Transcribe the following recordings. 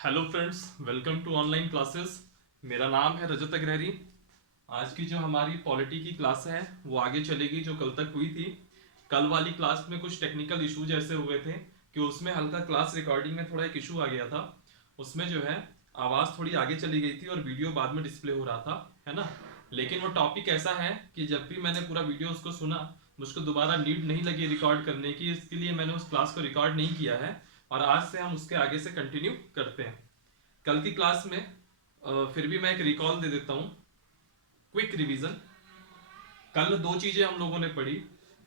Hello friends, welcome to online classes. मेरा नाम है रजत अग्रहरी। आज की जो हमारी पॉलिटी की क्लास है वो आगे चलेगी जो कल तक हुई थी। कल वाली क्लास में कुछ टेक्निकल इशूज ऐसे हुए थे कि उसमें हल्का क्लास रिकॉर्डिंग में थोड़ा एक इशू आ गया था। उसमें जो है आवाज़ थोड़ी आगे चली गई थी और वीडियो बाद में डिस्प्ले हो रहा था, है ना। लेकिन वो टॉपिक ऐसा है कि जब भी मैंने पूरा वीडियो उसको सुना, मुझको दोबारा नीड नहीं लगी रिकॉर्ड करने की, इसके लिए मैंने उस क्लास को रिकॉर्ड नहीं किया है। और आज से हम उसके आगे से कंटिन्यू करते हैं। कल की क्लास में फिर भी मैं एक रिकॉल दे देता हूँ, क्विक रिवीजन। कल दो चीजें हम लोगों ने पढ़ी।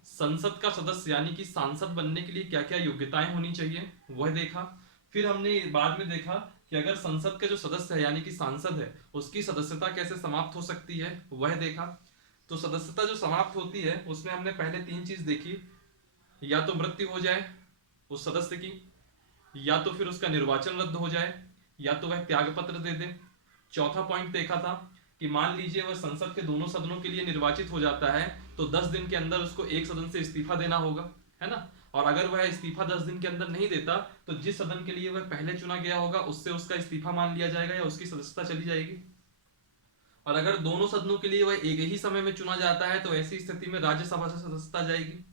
संसद का सदस्य यानी कि सांसद बनने के लिए क्या क्या योग्यताएं होनी चाहिए वह देखा। फिर हमने बाद में देखा कि अगर संसद के जो सदस्य है यानी कि सांसद है उसकी सदस्यता कैसे समाप्त हो सकती है वह देखा। तो सदस्यता जो समाप्त होती है उसमें हमने पहले तीन चीज देखी। या तो मृत्यु हो जाए उस सदस्य की, या तो फिर उसका निर्वाचन रद्द हो जाए, या तो वह त्याग पत्र दे दे। चौथा पॉइंट देखा था कि मान लीजिए वह संसद के दोनों सदनों के लिए निर्वाचित हो जाता है तो 10 दिन के अंदर उसको एक सदन से इस्तीफा देना होगा, है ना। और अगर वह इस्तीफा 10 दिन के अंदर नहीं देता तो जिस सदन के लिए वह पहले चुना गया होगा उससे उसका इस्तीफा मान लिया जाएगा या उसकी सदस्यता चली जाएगी। और अगर दोनों सदनों के लिए वह एक ही समय में चुना जाता है तो ऐसी स्थिति में राज्यसभा से सदस्यता जाएगी।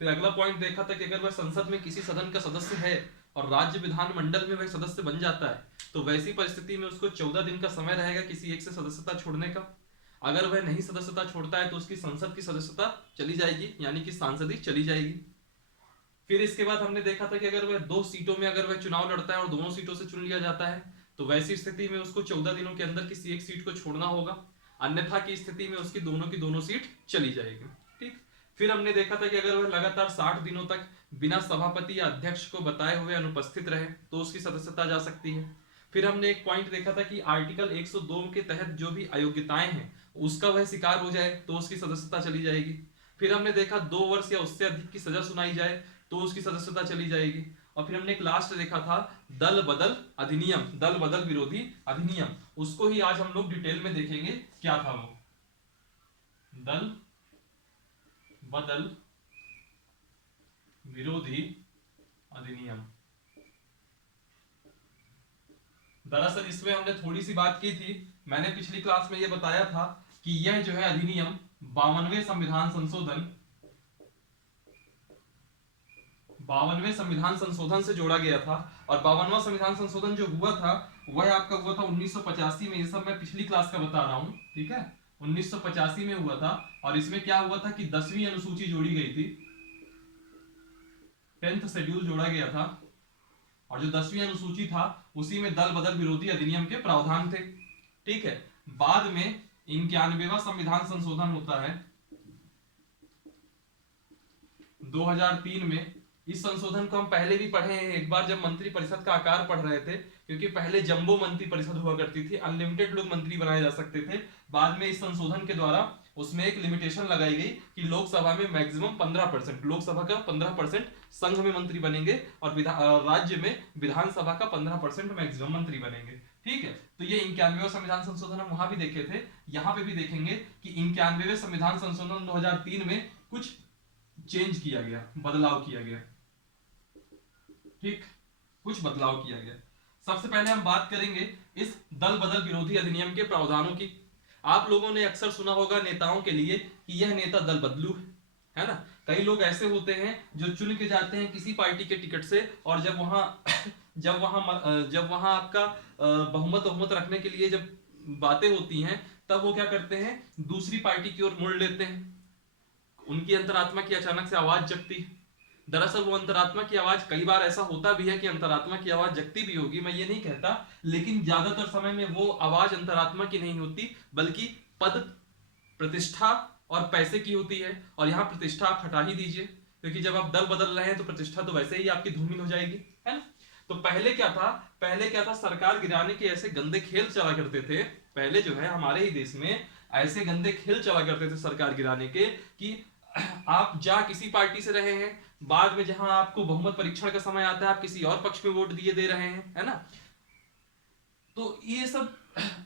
फिर अगला पॉइंट देखा था कि अगर वह संसद में किसी सदन का सदस्य है और राज्य विधानमंडल में वह सदस्य बन जाता है तो वैसी परिस्थिति में उसको 14 दिन का समय रहेगा किसी एक से सदस्यता छोड़ने का। अगर वह नहीं सदस्यता छोड़ता है तो उसकी संसद की सदस्यता चली जाएगी यानी कि सांसदी चली जाएगी। फिर इसके बाद हमने देखा था कि अगर वह दो सीटों में अगर वह चुनाव लड़ता है और दोनों सीटों से चुन लिया जाता है तो वैसी स्थिति में उसको 14 दिनों के अंदर किसी एक सीट को छोड़ना होगा, अन्यथा की स्थिति में उसकी दोनों की दोनों सीट चली जाएगी। ठीक। फिर हमने देखा था कि अगर वह लगातार 60 दिनों तक बिना सभापति या अध्यक्ष को बताए हुए अनुपस्थित रहे तो उसकी सदस्यता जा सकती है। फिर हमने एक पॉइंट देखा था कि आर्टिकल 102 के तहत जो भी अयोग्यताएं हैं उसका वह शिकार हो जाए तो उसकी सदस्यता चली जाएगी। फिर हमने देखा 2 वर्ष या उससे अधिक की सजा सुनाई जाए तो उसकी सदस्यता चली जाएगी। और फिर हमने एक लास्ट देखा था दल बदल अधिनियम, दल बदल विरोधी अधिनियम। उसको ही आज हम लोग डिटेल में देखेंगे क्या था वो दल बदल विरोधी अधिनियम। दरअसल इसमें हमने थोड़ी सी बात की थी। मैंने पिछली क्लास में यह बताया था कि यह जो है अधिनियम 52वें संविधान संशोधन से जोड़ा गया था। और 52वां संविधान संशोधन जो हुआ था वह आपका हुआ था 1985 में। ये सब मैं पिछली क्लास का बता रहा हूं, ठीक है। 1985 में हुआ था और इसमें क्या हुआ था कि 10वीं अनुसूची जोड़ी गई थी, 10th शेड्यूल जोड़ा गया था। और जो 10वीं अनुसूची था उसी में दल बदल विरोधी अधिनियम के प्रावधान थे, ठीक है। बाद में 91वां संविधान संशोधन होता है 2003 में। इस संशोधन को हम पहले भी पढ़े हैं एक बार जब मंत्री परिषद का आकार पढ़ रहे थे, क्योंकि पहले जंबो मंत्री परिषद हुआ करती थी, अनलिमिटेड लोग मंत्री बनाए जा सकते थे। बाद में इस संशोधन के द्वारा उसमें एक लिमिटेशन लगाई गई कि लोकसभा में मैक्सिमम 15%, लोकसभा का 15% संघ में मंत्री बनेंगे और राज्य में विधानसभा का 15% मैक्सिमम मंत्री बनेंगे, ठीक है। तो ये 91वां संविधान संशोधन हम वहां भी देखे थे, यहां पे भी देखेंगे कि 91वें संविधान संशोधन 2003 में कुछ चेंज किया गया, बदलाव किया गया, ठीक। कुछ बदलाव किया गया। सबसे पहले हम बात करेंगे इस दल बदल विरोधी अधिनियम के प्रावधानों की। आप लोगों ने अक्सर सुना होगा नेताओं के लिए कि यह नेता दल बदलू है ना। कई लोग ऐसे होते हैं जो चुन के जाते हैं किसी पार्टी के टिकट से और जब वहां जब वहां आपका बहुमत रखने के लिए जब बातें होती हैं तब वो क्या करते हैं, दूसरी पार्टी की ओर मुड़ लेते हैं। उनकी अंतरात्मा की अचानक से आवाज जगती है। दरअसल वो अंतरात्मा की आवाज, कई बार ऐसा होता भी है कि अंतरात्मा की आवाज जगती भी होगी, मैं ये नहीं कहता, लेकिन ज्यादातर समय में वो आवाज अंतरात्मा की नहीं होती बल्कि पद, प्रतिष्ठा और पैसे की होती है। और यहाँ प्रतिष्ठा आप हटा ही दीजिए, क्योंकि जब आप दल बदल रहे हैं तो प्रतिष्ठा तो वैसे ही आपकी धूमिल हो जाएगी, है ना। तो पहले क्या था, सरकार गिराने के ऐसे गंदे खेल चला करते थे। पहले जो है हमारे ही देश में ऐसे गंदे खेल चला करते थे सरकार गिराने के कि आप जा किसी पार्टी से रहे हैं, बाद में जहां आपको बहुमत परीक्षण का समय आता है आप किसी और पक्ष में वोट दिए दे रहे हैं, है ना। तो ये सब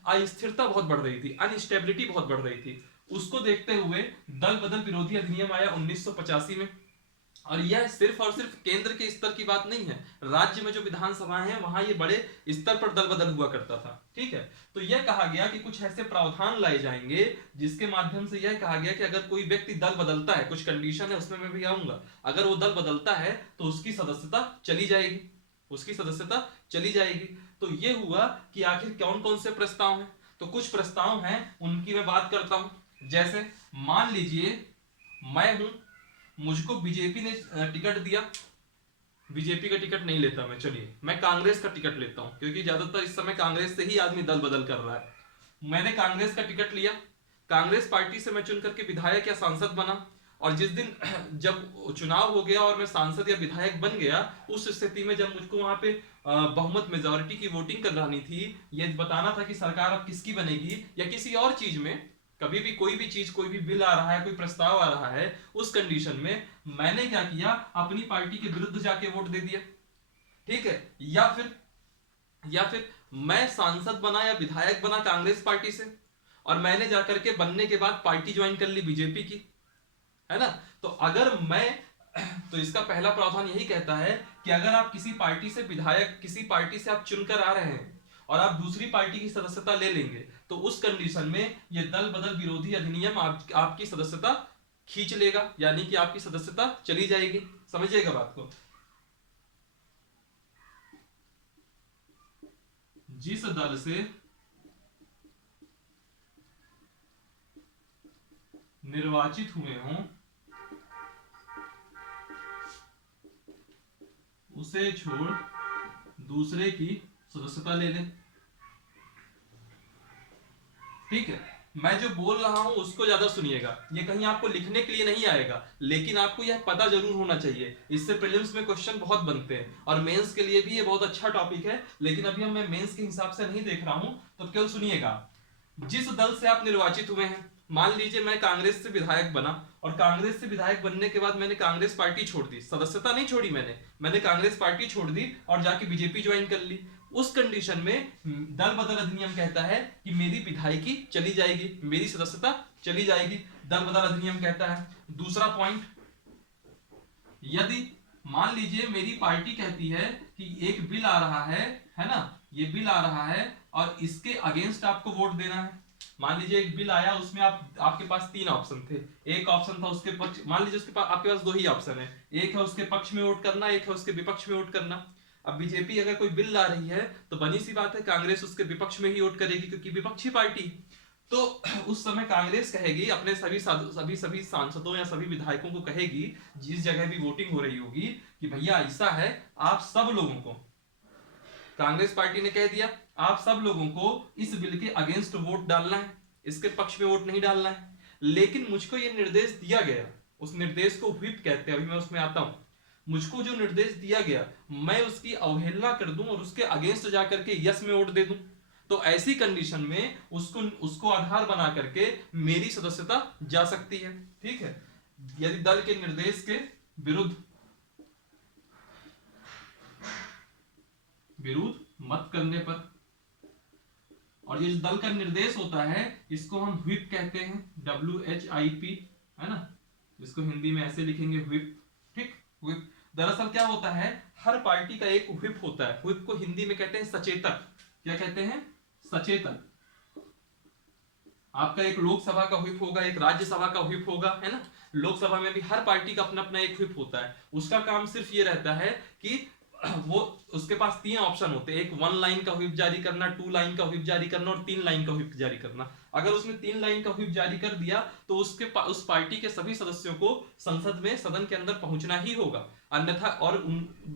अस्थिरता बहुत बढ़ रही थी, अनस्टेबिलिटी बहुत बढ़ रही थी। उसको देखते हुए दल बदल विरोधी अधिनियम आया 1985 में। और यह सिर्फ और सिर्फ केंद्र के स्तर की बात नहीं है, राज्य में जो विधानसभाएं हैं वहां ये बड़े स्तर पर दल बदल हुआ करता था। ठीक है, तो यह कहा गया कि कुछ ऐसे प्रावधान लाए जाएंगे जिसके माध्यम से यह कहा गया कि अगर कोई व्यक्ति दल बदलता है, कुछ कंडीशन है उसमें मैं भी आऊंगा, अगर वो दल बदलता है तो उसकी सदस्यता चली जाएगी, उसकी सदस्यता चली जाएगी। तो ये हुआ कि आखिर कौन कौन से प्रस्ताव हैं। तो कुछ प्रस्ताव हैं उनकी मैं बात करता हूं। जैसे मान लीजिए मैं हूं, मुझको बीजेपी ने टिकट दिया, बीजेपी का टिकट नहीं लेता मैं, चलिए मैं कांग्रेस का टिकट लेता हूं, क्योंकि ज्यादातर इस समय कांग्रेस से ही आदमी दल बदल कर रहा है। मैंने कांग्रेस का टिकट लिया, कांग्रेस पार्टी से मैं चुन करके विधायक या सांसद बना, और जिस दिन जब चुनाव हो गया और मैं सांसद या विधायक बन गया, उस स्थिति में जब मुझको वहां पे बहुमत मेजोरिटी की वोटिंग करानी थी, ये बताना था कि सरकार अब किसकी बनेगी, या किसी और चीज में कभी भी कोई भी चीज, कोई भी बिल आ रहा है, कोई प्रस्ताव आ रहा है, उस कंडीशन में मैंने क्या किया, अपनी पार्टी के विरुद्ध जाके वोट दे दिया। ठीक है, या फिर मैं सांसद बना या विधायक बना कांग्रेस पार्टी से, और मैंने जाकर के बनने के बाद पार्टी ज्वाइन कर ली बीजेपी की, है ना। तो अगर मैं तो इसका पहला प्रावधान यही कहता है कि अगर आप किसी पार्टी से विधायक, किसी पार्टी से आप चुनकर आ रहे हैं और आप दूसरी पार्टी की सदस्यता ले लेंगे, तो उस कंडीशन में यह दल बदल विरोधी अधिनियम आपकी सदस्यता खींच लेगा, यानी कि आपकी सदस्यता चली जाएगी। समझिएगा बात को। जिस दल से निर्वाचित हुए हों उसे छोड़ दूसरे की सदस्यता ले लें। ठीक है, मैं जो बोल रहा हूं उसको ज्यादा सुनिएगा, ये कहीं आपको लिखने के लिए नहीं आएगा, लेकिन आपको यह पता जरूर होना चाहिए। इससे प्रीलिम्स में क्वेश्चन बहुत बनते हैं, और मेंस के लिए भी ये बहुत अच्छा टॉपिक है, लेकिन अभी हम मैं मेंस के हिसाब से नहीं देख रहा हूं, तो केवल सुनिएगा। जिस दल से आप निर्वाचित हुए हैं, मान लीजिए मैं कांग्रेस से विधायक बना, और कांग्रेस से विधायक बनने के बाद मैंने कांग्रेस पार्टी छोड़ दी, सदस्यता नहीं छोड़ी मैंने कांग्रेस पार्टी छोड़ दी और जाके बीजेपी ज्वाइन कर ली। उस कंडीशन में दल बदल अधिनियम कहता है कि मेरी विधायकी चली जाएगी, मेरी सदस्यता चली जाएगी, दल बदल अधिनियम कहता है। दूसरा पॉइंट, यदि मान लीजिए मेरी पार्टी कहती है कि एक बिल आ रहा है ना, ये बिल आ रहा है और इसके अगेंस्ट आपको वोट देना है। मान लीजिए एक बिल आया, उसमें आपके पास 3 ऑप्शन थे। एक ऑप्शन था उसके पक्ष, मान लीजिए उसके पास, आपके पास 2 ही ऑप्शन है, एक है उसके पक्ष में वोट करना, एक है उसके विपक्ष में वोट करना। अब बीजेपी अगर कोई बिल ला रही है तो बनी सी बात है कांग्रेस उसके विपक्ष में ही वोट करेगी, क्योंकि विपक्षी पार्टी। तो उस समय कांग्रेस कहेगी अपने सभी सांसदों या सभी विधायकों को कहेगी, जिस जगह भी वोटिंग हो रही होगी, कि भैया ऐसा है, आप सब लोगों को, कांग्रेस पार्टी ने कह दिया आप सब लोगों को इस बिल के अगेंस्ट वोट डालना है, इसके पक्ष में वोट नहीं डालना है। लेकिन मुझको ये निर्देश दिया गया, उस निर्देश को व्हिप कहते हैं, अभी मैं उसमें आता हूं। मुझको जो निर्देश दिया गया मैं उसकी अवहेलना कर दूं और उसके अगेंस्ट जाकर के यस में वोट दे दूं, तो ऐसी कंडीशन में उसको आधार बना करके मेरी सदस्यता जा सकती है। ठीक है, यदि दल के निर्देश के विरुद्ध मत करने पर, और ये जो दल का निर्देश होता है इसको हम व्हिप कहते हैं, WHIP, है ना, इसको हिंदी में ऐसे लिखेंगे व्हिप। ठीक, व्हिप दरअसल क्या होता है, हर पार्टी का एक व्हिप होता है, व्हिप को हिंदी में कहते हैं सचेतक। क्या कहते हैं? सचेतक। आपका एक लोकसभा का व्हिप होगा, एक राज्यसभा का व्हिप होगा, है ना। लोकसभा में भी हर पार्टी का अपना अपना एक व्हिप होता है, उसका काम सिर्फ ये रहता है कि वो उसके पास 3 ऑप्शन होते हैं, एक 1 लाइन का व्हिप जारी करना, 2 लाइन का व्हिप जारी करना और 3 लाइन का व्हिप जारी करना। अगर उसने 3 लाइन का व्हिप जारी कर दिया तो उस पार्टी के सभी सदस्यों को संसद में, सदन के अंदर पहुंचना ही होगा, अन्यथा और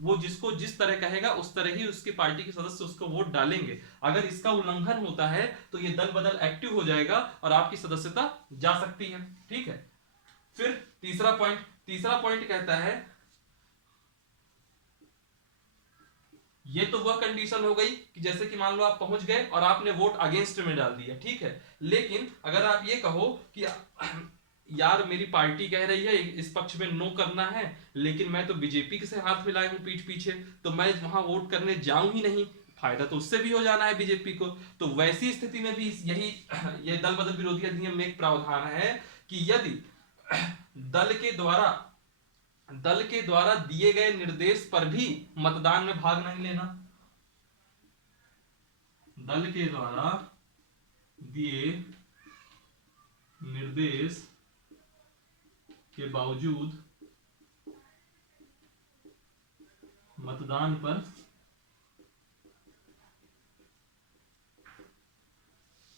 वो जिसको जिस तरह कहेगा उस तरह ही उसकी पार्टी के सदस्य उसको वोट डालेंगे। अगर इसका उल्लंघन होता है तो ये दल बदल एक्टिव हो जाएगा और आपकी सदस्यता जा सकती है। ठीक है, फिर तीसरा पॉइंट कहता है, ये तो वह कंडीशन हो गई कि जैसे कि मान लो आप पहुंच गए और आपने वोट अगेंस्ट में डाल दिया, ठीक है। लेकिन अगर आप ये कहो कि यार मेरी पार्टी कह रही है इस पक्ष में नो करना है, लेकिन मैं तो बीजेपी से हाथ मिलाए हूं पीठ पीछे, तो मैं वहां वोट करने जाऊं ही नहीं, फायदा तो उससे भी हो जाना है बीजेपी को। तो वैसी स्थिति में भी ये दल बदल विरोधी अधिनियम में एक प्रावधान है कि यदि दल के द्वारा दल के द्वारा दिए गए निर्देश पर भी मतदान में भाग नहीं लेना। दल के द्वारा दिए निर्देश के बावजूद मतदान पर,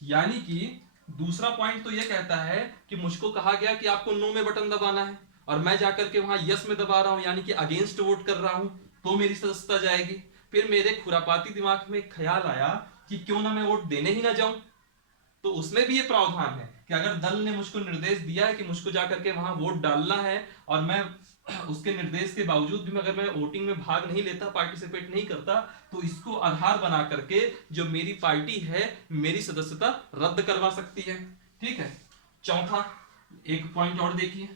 यानी कि दूसरा पॉइंट तो यह कहता है कि मुझको कहा गया कि आपको नो में बटन दबाना है और मैं जाकर के वहां यस में दबा रहा हूं, यानी कि अगेंस्ट वोट कर रहा हूं, तो मेरी सदस्यता जाएगी। फिर मेरे खुरापाती दिमाग में ख्याल आया कि क्यों ना मैं वोट देने ही ना जाऊं। तो उसमें भी ये प्रावधान है कि अगर दल ने मुझको निर्देश दिया है कि मुझको जाकर के वहां वोट डालना है और मैं उसके निर्देश के बावजूद भी अगर मैं वोटिंग में भाग नहीं लेता, पार्टिसिपेट नहीं करता, तो इसको आधार बना करके जो मेरी पार्टी है मेरी सदस्यता रद्द करवा सकती है। ठीक है। चौथा एक पॉइंट और देखिए,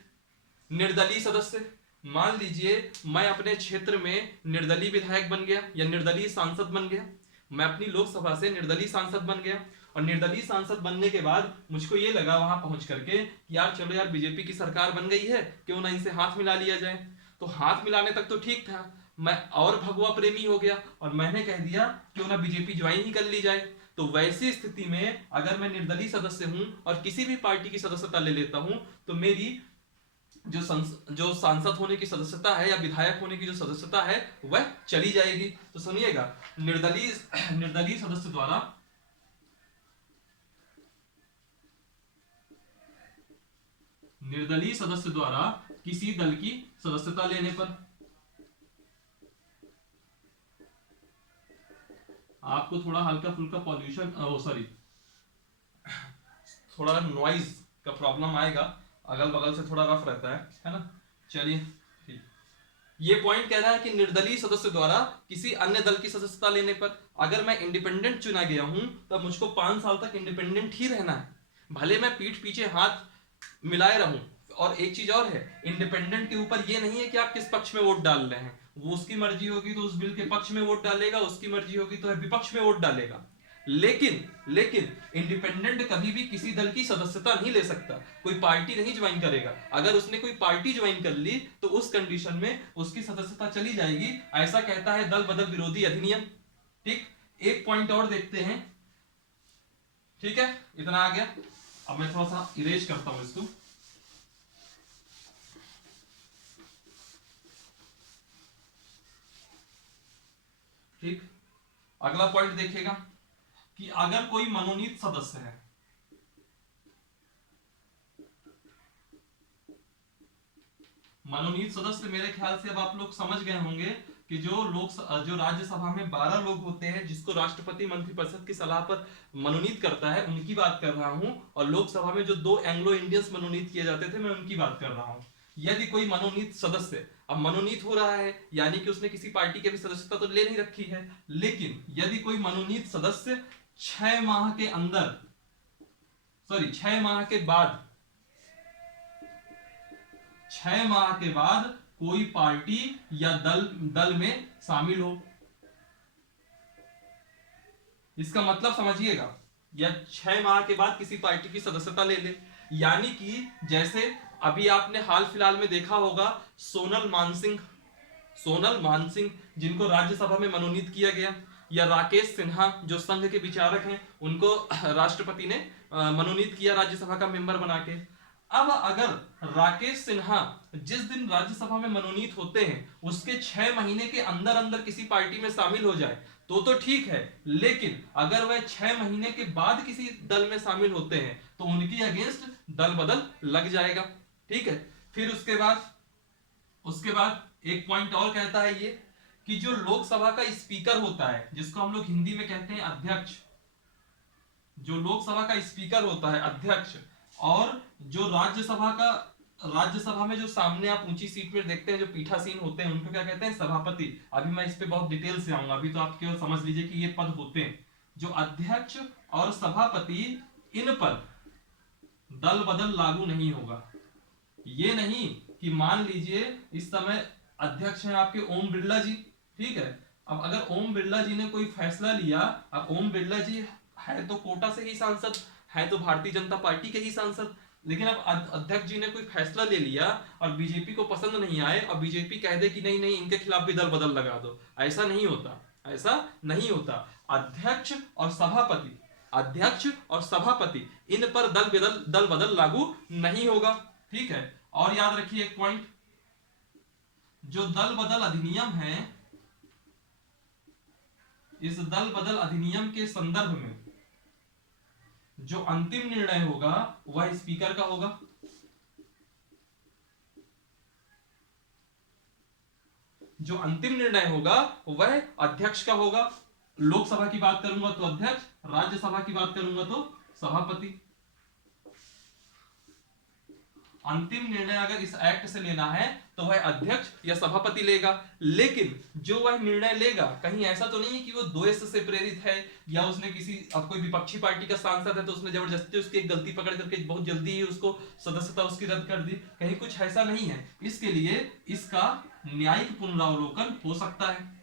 निर्दलीय सदस्य। मान लीजिए मैं अपने क्षेत्र में निर्दलीय विधायक बन गया या निर्दलीय सांसद बन गया, मैं अपनी लोकसभा से निर्दलीय सांसद बन गया और निर्दलीय सांसद बनने के बाद मुझको ये लगा वहां पहुंच करके कि यार चलो यार बीजेपी की सरकार बन गई है, क्यों ना इनसे हाथ मिला लिया जाए। तो हाथ मिलाने तक तो ठीक था, मैं और भगवा प्रेमी हो गया और मैंने कह दिया क्यों ना बीजेपी ज्वाइन ही कर ली जाए। तो वैसी स्थिति में अगर मैं निर्दलीय सदस्य हूं और किसी भी पार्टी की सदस्यता ले लेता हूं तो मेरी जो सांसद होने की सदस्यता है या विधायक होने की जो सदस्यता है वह चली जाएगी। तो सुनिएगा, निर्दलीय सदस्य द्वारा किसी दल की सदस्यता लेने पर आपको थोड़ा हल्का फुल्का पॉल्यूशन सॉरी थोड़ा नॉइज का प्रॉब्लम आएगा, अगल बगल से थोड़ा रफ रहता है ना। चलिए ठीक। ये पॉइंट कह रहा है कि निर्दलीय सदस्य द्वारा किसी अन्य दल की सदस्यता लेने पर, अगर मैं इंडिपेंडेंट चुना गया हूं तब मुझको 5 साल तक इंडिपेंडेंट ही रहना है, भले मैं पीठ पीछे हाथ मिलाए रहूं। और एक चीज और है, इंडिपेंडेंट के ऊपर ये नहीं है कि आप किस पक्ष में वोट डाल रहे हैं, वो उसकी मर्जी होगी तो उस बिल के पक्ष में वोट डालेगा, उसकी मर्जी होगी तो विपक्ष में वोट डालेगा। लेकिन इंडिपेंडेंट कभी भी किसी दल की सदस्यता नहीं ले सकता, कोई पार्टी नहीं ज्वाइन करेगा। अगर उसने कोई पार्टी ज्वाइन कर ली तो उस कंडीशन में उसकी सदस्यता चली जाएगी, ऐसा कहता है दल बदल विरोधी अधिनियम। ठीक। एक पॉइंट और देखते हैं। ठीक है, इतना आ गया। अब मैं थोड़ा सा इरेज करता हूं इसको। ठीक। अगला पॉइंट देखिएगा कि अगर कोई मनोनीत सदस्य है, मनोनीत सदस्य मेरे ख्याल से अब आप लोग समझ गए होंगे कि जो राज्यसभा में 12 लोग होते हैं जिसको राष्ट्रपति मंत्रिपरिषद की सलाह पर मनोनीत करता है, उनकी बात कर रहा हूं। और लोकसभा में जो 2 एंग्लो इंडियंस मनोनीत किए जाते थे, मैं उनकी बात कर रहा हूं। यदि कोई मनोनीत सदस्य अब मनोनीत हो रहा है, यानी कि उसने किसी पार्टी की भी सदस्यता तो ले नहीं रखी है, लेकिन यदि कोई मनोनीत सदस्य 6 माह के अंदर, सॉरी 6 माह के बाद, 6 माह के बाद कोई पार्टी या दल में शामिल हो, इसका मतलब समझिएगा, या 6 माह के बाद किसी पार्टी की सदस्यता ले ले। यानी कि जैसे अभी आपने हाल फिलहाल में देखा होगा सोनल मानसिंह जिनको राज्यसभा में मनोनीत किया गया, या राकेश सिन्हा जो संघ के विचारक हैं, उनको राष्ट्रपति ने मनोनीत किया राज्यसभा का मेंबर बना के। अब अगर राकेश सिन्हा जिस दिन राज्यसभा में मनोनीत होते हैं उसके 6 महीने के अंदर अंदर किसी पार्टी में शामिल हो जाए तो ठीक है, लेकिन अगर वह 6 महीने के बाद किसी दल में शामिल होते हैं तो उनकी अगेंस्ट दल बदल लग जाएगा। ठीक है। फिर उसके बाद एक पॉइंट और कहता है ये कि जो लोकसभा का स्पीकर होता है, जिसको हम लोग हिंदी में कहते हैं अध्यक्ष, जो लोकसभा का स्पीकर होता है अध्यक्ष, और जो राज्यसभा में जो सामने आप ऊंची सीट में देखते हैं जो पीठासीन होते हैं, उनको क्या कहते हैं? सभापति। अभी मैं इस पे बहुत डिटेल से आऊंगा, अभी तो आप केवल समझ लीजिए कि ये पद होते हैं। जो अध्यक्ष और सभापति, इन पर दल बदल लागू नहीं होगा। ये नहीं कि मान लीजिए इस समय अध्यक्ष हैं आपके ओम बिरला जी, ठीक है। अब अगर ओम बिरला जी ने कोई फैसला लिया, अब ओम बिरला जी है तो कोटा से ही सांसद, है तो भारतीय जनता पार्टी के ही सांसद, लेकिन अब अध्यक्ष जी ने कोई फैसला ले लिया और बीजेपी को पसंद नहीं आए और बीजेपी कह दे कि नहीं नहीं इनके खिलाफ भी दल बदल लगा दो, ऐसा नहीं होता, ऐसा नहीं होता। अध्यक्ष और सभापति, अध्यक्ष और सभापति इन पर दल बदल लागू नहीं होगा। ठीक है, और याद रखिए एक पॉइंट, जो दल बदल अधिनियम है, इस दल बदल अधिनियम के संदर्भ में जो अंतिम निर्णय होगा वह स्पीकर का होगा। जो अंतिम निर्णय होगा वह अध्यक्ष का होगा। लोकसभा की बात करूंगा तो अध्यक्ष, राज्यसभा की बात करूंगा तो सभापति। अंतिम निर्णय अगर इस एक्ट से लेना है तो वह अध्यक्ष या सभापति लेगा। लेकिन जो वह निर्णय लेगा, कहीं ऐसा तो नहीं है कि वो द्वेष से प्रेरित है या उसने किसी, अब कोई विपक्षी पार्टी का सांसद है तो उसने जबरदस्ती उसकी एक गलती पकड़ करके बहुत जल्दी ही उसको सदस्यता उसकी रद्द कर दी, कहीं कुछ ऐसा नहीं है। इसके लिए इसका न्यायिक पुनरावलोकन हो सकता है।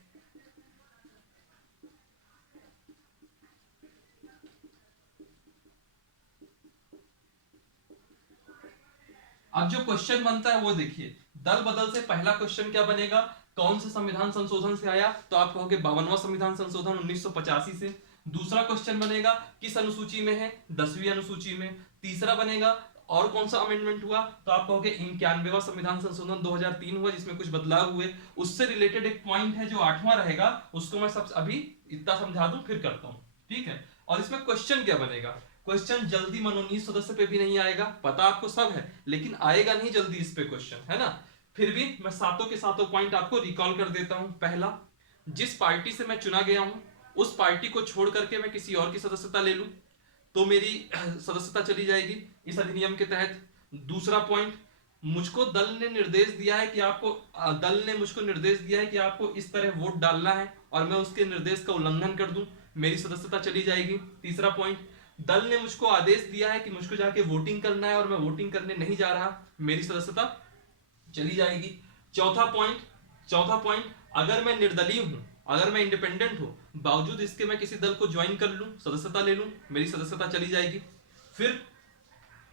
अब जो क्वेश्चन बनता है वो देखिए, दल बदल से पहला क्वेश्चन क्या बनेगा, कौन से संविधान संशोधन से आया, तो आप कहोगे 52वां संविधान संशोधन 1985 से। दूसरा क्वेश्चन बनेगा किस अनुसूची में है, 10वीं अनुसूची में। तीसरा बनेगा और कौन सा अमेंडमेंट हुआ, तो आप कहोगे 91वां संविधान संशोधन 2003 हुआ जिसमें कुछ बदलाव हुए। उससे रिलेटेड एक पॉइंट है जो 8वां रहेगा, उसको मैं सब अभी इतना समझा दूं फिर करता हूं। ठीक है, और इसमें क्वेश्चन क्या बनेगा, क्वेश्चन जल्दी मनोनीत सदस्य पे भी नहीं आएगा, पता आपको सब है, लेकिन आएगा नहीं जल्दी इस पे क्वेश्चन, है ना। फिर भी मैं सातों के सातों पॉइंट आपको रिकॉल कर देता हूं। पहला, जिस पार्टी से मैं चुना गया हूं उस पार्टी को छोड़ करके मैं किसी और की सदस्यता ले लूं तो मेरी सदस्यता चली जाएगी इस अधिनियम के तहत। दूसरा पॉइंट, मुझको दल ने निर्देश दिया है कि आपको, दल ने मुझको निर्देश दिया है कि आपको इस तरह वोट डालना है और मैं उसके निर्देश का उल्लंघन कर दूं, मेरी सदस्यता चली जाएगी। तीसरा पॉइंट, दल ने मुझको आदेश दिया है कि मुझको जाके वोटिंग करना है और मैं वोटिंग करने नहीं जा रहा, मेरी सदस्यता चली जाएगी। चौथा पॉइंट, अगर मैं निर्दलीय हूं, अगर मैं इंडिपेंडेंट हूं, बावजूद इसके मैं किसी दल को ज्वाइन कर लूं, सदस्यता ले लूं, मेरी सदस्यता चली जाएगी। फिर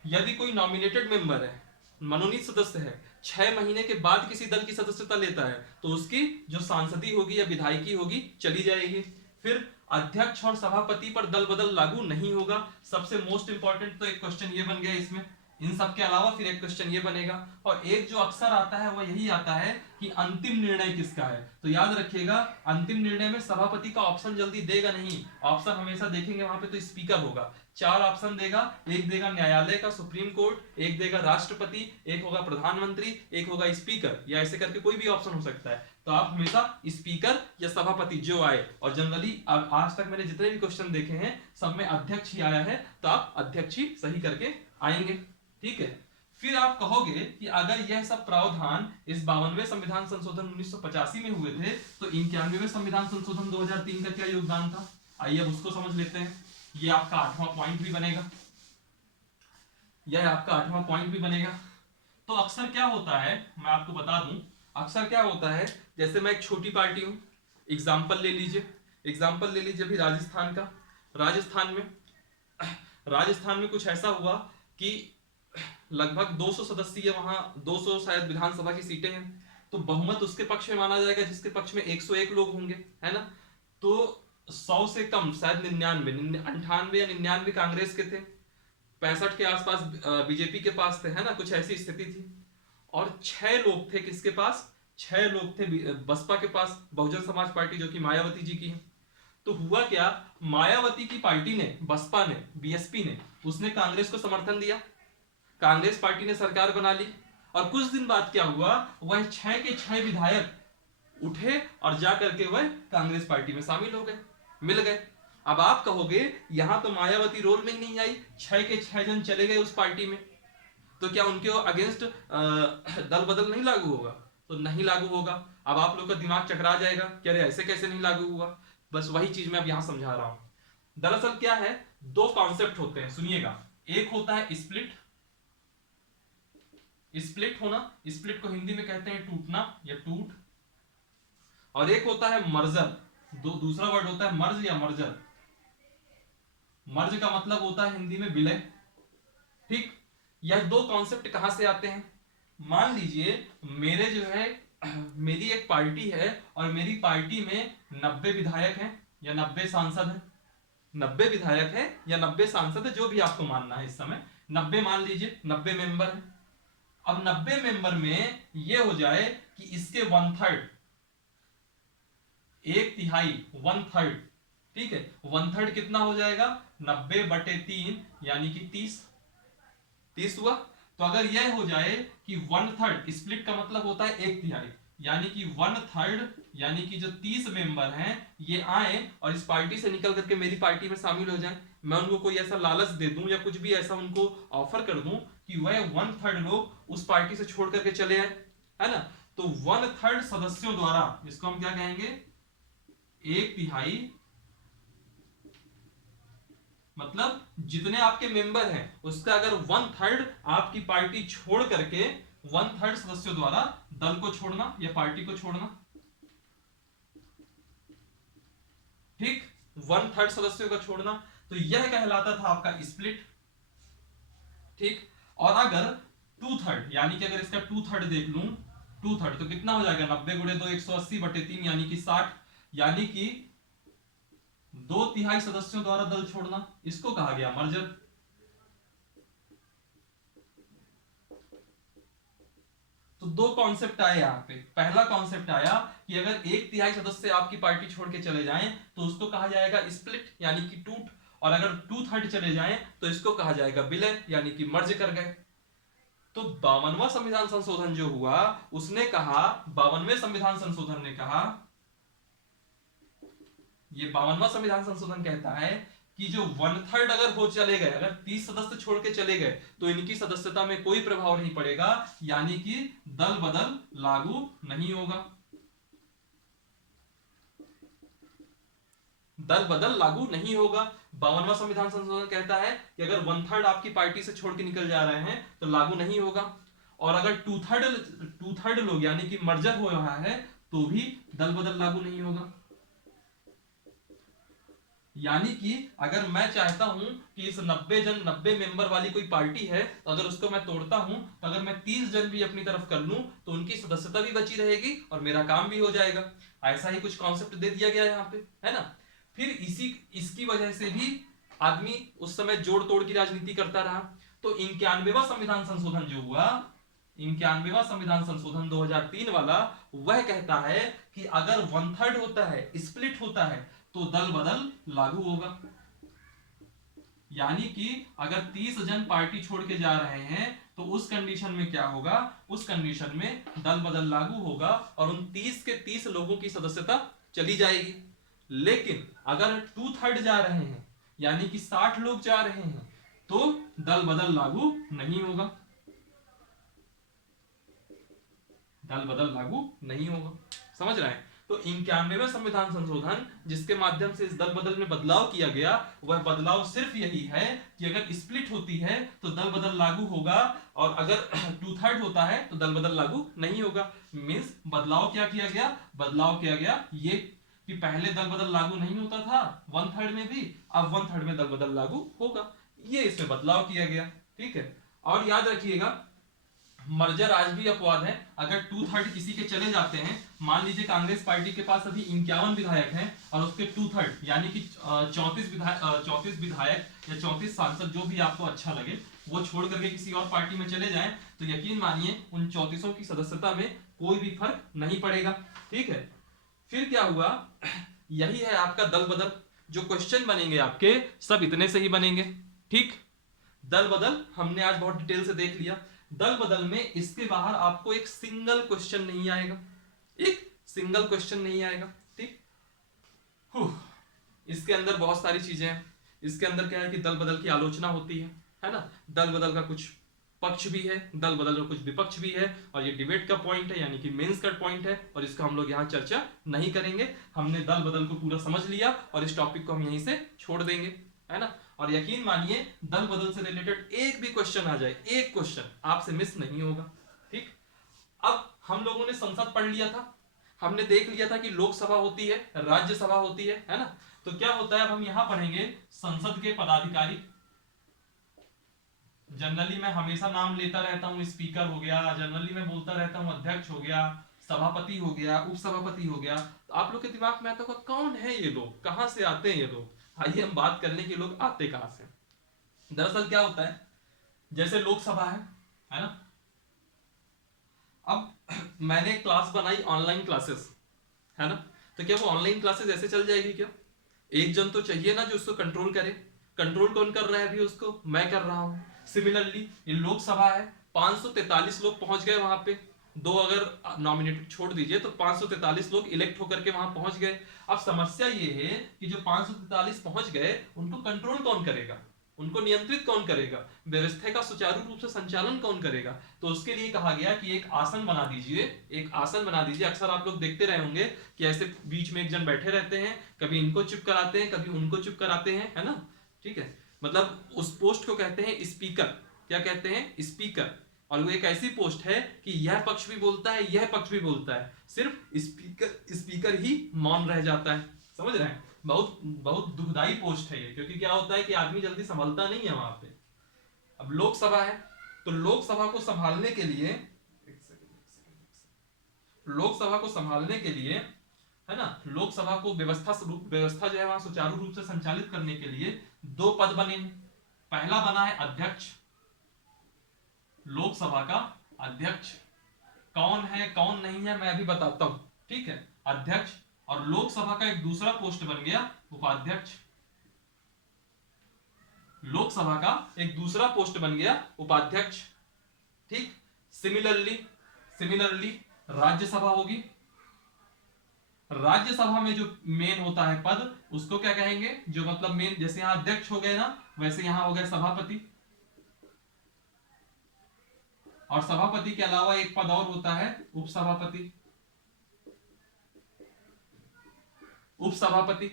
यदि कोई नॉमिनेटेड मेंबर है, मनोनीत सदस्य है, 6 महीने के बाद किसी दल की सदस्यता लेता है तो उसकी जो सांसदी होगी या विधायकी होगी चली जाएगी। फिर अध्यक्ष और सभापति पर दल बदल लागू नहीं होगा। सबसे मोस्ट इंपॉर्टेंट तो एक क्वेश्चन ये बन गया इसमें। इन सब के अलावा फिर एक क्वेश्चन ये बनेगा, और एक जो अक्सर आता है वह यही आता है कि अंतिम निर्णय किसका है। तो याद रखिएगा, अंतिम निर्णय में सभापति का ऑप्शन जल्दी देगा नहीं, ऑप्शन हमेशा देखेंगे वहां पे तो स्पीकर होगा। 4 ऑप्शन देगा, एक देगा न्यायालय का, सुप्रीम कोर्ट, एक देगा राष्ट्रपति, एक होगा प्रधानमंत्री, एक होगा स्पीकर, या ऐसे करके कोई भी ऑप्शन हो सकता है। तो आप हमेशा स्पीकर या सभापति जो आए, और जनरली आज तक मैंने जितने भी क्वेश्चन देखे हैं सब में अध्यक्ष ही आया है, तो आप अध्यक्ष ही सही करके आएंगे। ठीक है, फिर आप कहोगे कि अगर यह सब प्रावधान इस 52वें संविधान संशोधन 1985 में हुए थे तो 91वें संविधान संशोधन 2003 का क्या योगदान था। आइए अब उसको समझ लेते हैं। ये आपका 8वां पॉइंट भी बनेगा, यह आपका 8वां पॉइंट भी बनेगा। तो अक्सर क्या होता है, मैं आपको बता दूं, अक्सर क्या होता है, जैसे मैं एक छोटी पार्टी हूं, एग्जाम्पल ले लीजिए, अभी राजस्थान का। राजस्थान में कुछ ऐसा हुआ कि लगभग 200 सदस्यीय वहां 200 शायद विधानसभा की सीटें हैं, तो बहुमत उसके पक्ष में माना जाएगा जिसके पक्ष में 101 लोग होंगे, है ना। तो 100 से कम शायद 98 या 99 कांग्रेस के थे, 65 के आसपास बीजेपी के पास थे, है ना, कुछ ऐसी स्थिति थी। और 6 लोग थे किसके पास, 6 लोग थे बसपा के पास, बहुजन समाज पार्टी जो कि मायावती जी की है। तो हुआ क्या, मायावती की पार्टी ने, बसपा ने, बीएसपी ने, उसने कांग्रेस को समर्थन दिया, कांग्रेस पार्टी ने सरकार बना ली, और कुछ दिन बाद क्या हुआ, वह 6 के 6 विधायक उठे और जाकर के वह कांग्रेस पार्टी में शामिल हो गए, मिल गए। अब आप कहोगे यहां तो मायावती रोल में ही नहीं आई, 6 के 6 जन चले गए उस पार्टी में, तो क्या उनके अगेंस्ट दल बदल नहीं लागू होगा, तो नहीं लागू होगा। अब आप लोग का दिमाग चकरा जाएगा कि अरे ऐसे कैसे नहीं लागू हुआ, बस वही चीज मैं अब यहां समझा रहा हूं। दरअसल क्या है, 2 कॉन्सेप्ट होते हैं, सुनिएगा। एक होता है स्प्लिट, स्प्लिट होना, स्प्लिट को हिंदी में कहते हैं टूटना या टूट, और एक होता है मर्जर, दूसरा वर्ड होता है मर्ज या मर्जर। मर्ज का मतलब होता है हिंदी में विलय। ठीक, यह दो कॉन्सेप्ट कहां से आते हैं? मान लीजिए मेरे जो है मेरी एक पार्टी है और मेरी पार्टी में 90 विधायक हैं या 90 सांसद हैं। 90 विधायक है या 90 सांसद है, जो भी आपको मानना है इस समय। 90 मान लीजिए, 90 मेंबर है। अब 90 मेंबर में यह हो जाए कि इसके 1/3, एक तिहाई, 1/3, ठीक है। 1/3 कितना हो जाएगा? 90/3 यानी कि 30। 30 हुआ। तो अगर यह हो जाए कि 1/3, स्प्लिट का मतलब होता है एक तिहाई, यानी कि 1/3, यानी कि जो 30 मेंबर हैं ये आए और इस पार्टी से निकल करके मेरी पार्टी में शामिल हो जाए। मैं उनको कोई ऐसा लालच दे दूं या कुछ भी ऐसा उनको ऑफर कर दूं कि वह 1/3 लोग उस पार्टी से छोड़ करके चले आए, है ना। तो 1/3 सदस्यों द्वारा, इसको हम क्या कहेंगे? एक तिहाई, मतलब जितने आपके मेंबर हैं उसका अगर 1/3 आपकी पार्टी छोड़ करके, 1/3 सदस्यों द्वारा दल को छोड़ना या पार्टी को छोड़ना, ठीक। 1/3 सदस्यों का छोड़ना, तो यह कहलाता था आपका स्प्लिट, ठीक। और अगर 2/3, यानी कि अगर इसका 2/3 देख लूं, 2/3 तो कितना हो जाएगा? 90 गुणे 2 180/3 यानी कि 60, यानी कि 2/3 सदस्यों द्वारा दल छोड़ना, इसको कहा गया मर्जर। तो दो कॉन्सेप्ट आए यहां पे। पहला कॉन्सेप्ट आया कि अगर 1/3 सदस्य आपकी पार्टी छोड़ के चले जाएं तो उसको कहा जाएगा स्प्लिट, यानी कि टूट। और अगर 2/3 चले जाएं तो इसको कहा जाएगा विलय, यानी कि मर्ज कर गए। तो 52वां संविधान संशोधन जो हुआ, उसने कहा, 52वें संविधान संशोधन ने कहा, ये 52वां संविधान संशोधन कहता है कि जो 1/3 अगर हो चले गए, अगर 30 सदस्य छोड़ के चले गए तो इनकी सदस्यता में कोई प्रभाव नहीं पड़ेगा, यानी कि दल बदल लागू नहीं होगा। दल बदल लागू नहीं होगा। 52वां संविधान संशोधन कहता है कि अगर 1/3 आपकी पार्टी से छोड़ के निकल जा रहे हैं तो लागू नहीं होगा। और अगर 2/3 लोग यानी कि मर्जर हो रहा है तो भी दल बदल लागू नहीं होगा। यानी कि अगर मैं चाहता हूं कि इस 90 मेंबर वाली कोई पार्टी है, तो अगर उसको मैं तोड़ता हूं तो अगर मैं 30 जन भी अपनी तरफ कर लूं तो उनकी सदस्यता भी बची रहेगी और मेरा काम भी हो जाएगा। ऐसा ही कुछ कॉन्सेप्ट दे दिया गया यहाँ पे, है ना। फिर इसकी वजह से भी आदमी उस समय जोड़ तोड़ की राजनीति करता रहा। तो 91वां संविधान संशोधन जो हुआ, 91वां संविधान संशोधन 2003 वाला, वह कहता है कि अगर 1/3 होता है, स्प्लिट होता है, तो दल बदल लागू होगा। यानी कि अगर 30 जन पार्टी छोड़ के जा रहे हैं तो उस कंडीशन में क्या होगा? उस कंडीशन में दल बदल लागू होगा और उन 30 के 30 लोगों की सदस्यता चली जाएगी। लेकिन अगर 2/3 जा रहे हैं, यानी कि 60 लोग जा रहे हैं, तो दल बदल लागू नहीं होगा। दल बदल लागू नहीं होगा। समझ रहे हैं? तो 91वें संविधान संशोधन जिसके माध्यम से इस दल बदल में बदलाव किया गया, वह बदलाव सिर्फ यही है कि अगर स्प्लिट होती है तो दल बदल लागू होगा और अगर 2/3 होता है तो दल बदल लागू नहीं होगा। मींस बदलाव क्या किया गया? बदलाव किया गया ये कि पहले दल बदल लागू नहीं होता था 1/3 में भी, अब 1/3 में दल बदल लागू होगा। ये इसमें बदलाव किया गया, ठीक है। और याद रखिएगा, मर्जर आज भी अपवाद है। अगर 2/3 किसी के चले जाते हैं, मान लीजिए कांग्रेस पार्टी के पास अभी 51 विधायक हैं और उसके 2/3 यानी कि 34 विधायक या 34 सांसद, जो भी आपको अच्छा लगे, वो छोड़ करके किसी और पार्टी में चले जाएं, तो यकीन मानिए उन 34 की सदस्यता में कोई भी फर्क नहीं पड़ेगा, ठीक है। फिर क्या हुआ? यही है आपका दल बदल। जो क्वेश्चन बनेंगे आपके सब इतने से ही बनेंगे, ठीक। दल बदल हमने आज बहुत डिटेल से देख लिया। दल बदल में इसके बाहर आपको एक सिंगल क्वेश्चन नहीं आएगा, एक सिंगल क्वेश्चन नहीं आएगा, ठीक। इसके अंदर बहुत सारी चीजें हैं। इसके अंदर क्या है कि दल बदल की आलोचना होती है ना। दल बदल का कुछ पक्ष भी है, दल बदल का कुछ विपक्ष भी है, और ये डिबेट का पॉइंट है, यानी कि मेंस का पॉइंट है, और इसका हम लोग यहाँ चर्चा नहीं करेंगे। हमने दल बदल को पूरा समझ लिया और इस टॉपिक को हम यहीं से छोड़ देंगे, है ना। और यकीन मानिए दल बदल से रिलेटेड एक भी क्वेश्चन आ जाए, एक क्वेश्चन आपसे मिस नहीं होगा, ठीक। अब हम लोगों ने संसद पढ़ लिया था, हमने देख लिया था कि लोकसभा होती है, राज्यसभा होती है ना। तो क्या होता है, अब हम यहां पढ़ेंगे संसद के पदाधिकारी। जनरली मैं हमेशा नाम लेता रहता हूँ, स्पीकर हो गया, जनरली मैं बोलता रहता हूँ अध्यक्ष हो गया, सभापति हो गया, उपसभापति हो गया। तो आप लोग के दिमाग में आता होगा कौन है ये लोग, कहाँ से आते हैं ये लोग। आइए हम बात कर लें कि लोग आते कहाँ से। दरअसल क्या होता है, जैसे लोकसभा है ना। अब मैंने क्लास बनाई ऑनलाइन क्लासेस, है ना। तो क्या वो ऑनलाइन क्लासेस ऐसे चल जाएगी क्या? एक जन तो चाहिए ना जो उसको कंट्रोल करे। कंट्रोल कौन कर रहा है अभी उसको? मैं कर रहा हूं। सिमिलरली ये लोकसभा है, 543 लोग पहुंच गए वहां पे। दो अगर नॉमिनेटेड छोड़ दीजिए तो 543 लोग इलेक्ट होकर के वहां पहुंच गए। अब समस्या ये है कि जो 543 पहुंच गए उनको कंट्रोल कौन करेगा, उनको नियंत्रित कौन करेगा, व्यवस्था का सुचारू रूप से संचालन कौन करेगा। तो उसके लिए कहा गया कि एक आसन बना दीजिए, एक आसन बना दीजिए। अक्सर आप लोग देखते रहे होंगे कि ऐसे बीच में एक जन बैठे रहते हैं, कभी इनको चुप कराते हैं, कभी उनको चुप कराते हैं, है ना। ठीक है, मतलब उस पोस्ट को कहते हैं स्पीकर। क्या कहते हैं? स्पीकर। और वो एक ऐसी पोस्ट है कि यह पक्ष भी बोलता है, यह पक्ष भी बोलता है, सिर्फ स्पीकर स्पीकर ही मौन रह जाता है। समझ रहे हैं? बहुत बहुत दुखदाई पोस्ट है ये, क्योंकि क्या होता है कि आदमी जल्दी संभलता नहीं है वहां पे। अब लोकसभा है, तो लोकसभा को संभालने के लिए, लोकसभा को संभालने के लिए, है ना, लोकसभा को व्यवस्था जो है वहां सुचारू रूप से संचालित करने के लिए दो पद बने हैं। पहला बना है अध्यक्ष, लोकसभा का अध्यक्ष। कौन है कौन नहीं है मैं अभी बताता हूं, ठीक है। अध्यक्ष, और लोकसभा का एक दूसरा पोस्ट बन गया उपाध्यक्ष। लोकसभा का एक दूसरा पोस्ट बन गया उपाध्यक्ष, ठीक। सिमिलरली सिमिलरली राज्यसभा होगी। राज्यसभा में जो मेन होता है पद, उसको क्या कहेंगे? जो मतलब मेन, जैसे यहां अध्यक्ष हो गए ना, वैसे यहां हो गए सभापति। और सभापति के अलावा एक पद और होता है उपसभापति, उपसभापति,